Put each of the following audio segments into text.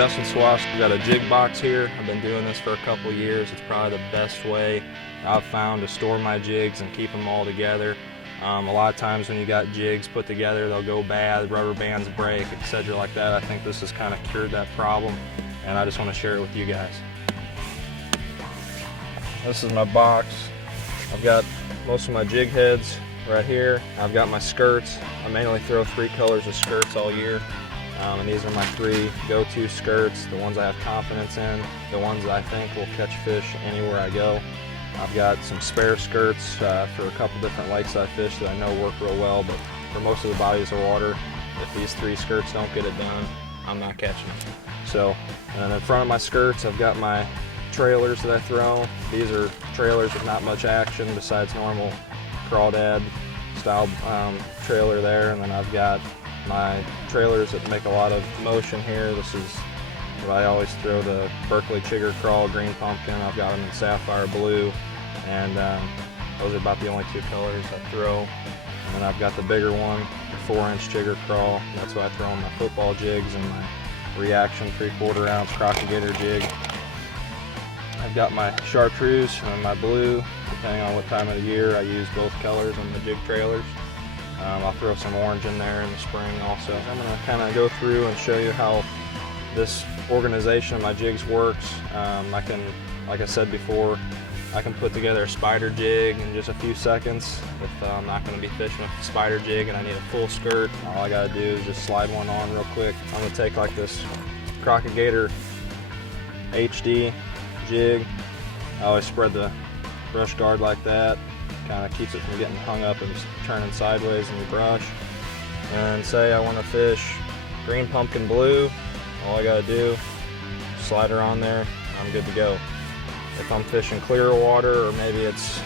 Justin Swast. We've got a jig box here. I've been doing this for a couple years. It's probably the best way I've found to store my jigs and keep them all together. A lot of times when you got jigs put together, they'll go bad, rubber bands break, etc. like that. I think this has kind of cured that problem, and I just want to share it with you guys. This is my box. I've got most of my jig heads right here. I've got my skirts. I mainly throw 3 colors of skirts all year. And these are my 3 go-to skirts, the ones I have confidence in, the ones that I think will catch fish anywhere I go. I've got some spare skirts for a couple different lakes I fish that I know work real well, but for most of the bodies of water, if these 3 skirts don't get it done, I'm not catching them. So, and in front of my skirts, I've got my trailers that I throw. These are trailers with not much action besides normal crawdad style trailer there, and then I've got my trailers that make a lot of motion here. This is what I always throw, the Berkeley Chigger Crawl Green Pumpkin. I've got them in Sapphire Blue, and those are about the only 2 colors I throw. And then I've got the bigger one, the 4-inch Chigger Crawl. That's what I throw on my football jigs and my reaction 3/4 ounce Crocodile jig. I've got my chartreuse and my blue. Depending on what time of the year, I use both colors on the jig trailers. I'll throw some orange in there in the spring also. I'm going to kind of go through and show you how this organization of my jigs works. I can, like I said before, I can put together a spider jig in just a few seconds if I'm not going to be fishing with a spider jig and I need a full skirt. All I got to do is just slide one on real quick. I'm going to take like this Crocodile HD jig. I always spread the brush guard like that. Kind of keeps it from getting hung up and turning sideways in your brush. And say I want to fish green pumpkin blue, all I gotta do, slide her on there, I'm good to go. If I'm fishing clear water, or maybe it's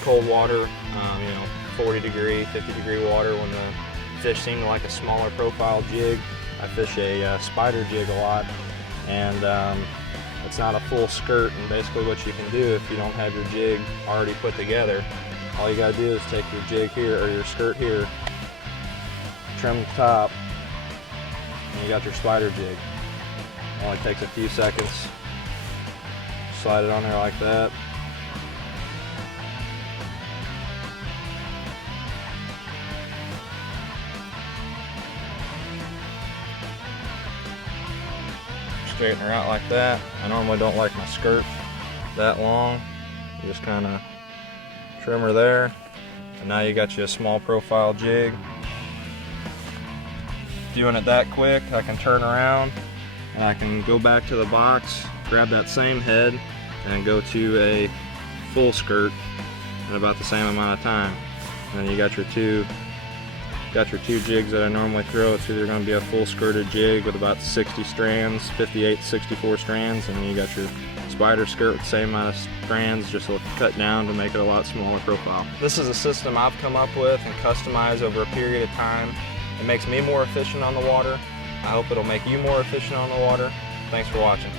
cold water, you know, 40 degree, 50 degree water, when the fish seem to like a smaller profile jig, I fish a spider jig a lot, and it's not a full skirt. And basically what you can do if you don't have your jig already put together, all you gotta do is take your jig here, or your skirt here, trim the top, and you got your spider jig. It only takes a few seconds. Slide it on there like that. Straighten her out like that. I normally don't like my skirt that long. You just kind of trim her there, and now you got you a small profile jig. Doing it that quick, I can turn around and I can go back to the box, grab that same head, and go to a full skirt in about the same amount of time. And then you got your two jigs that I normally throw. It's either going to be a full skirted jig with about 60 strands, 58 to 64 strands, and then you got your spider skirt with the same amount of strands, just cut down to make it a lot smaller profile. This is a system I've come up with and customized over a period of time. It makes me more efficient on the water. I hope it'll make you more efficient on the water. Thanks for watching.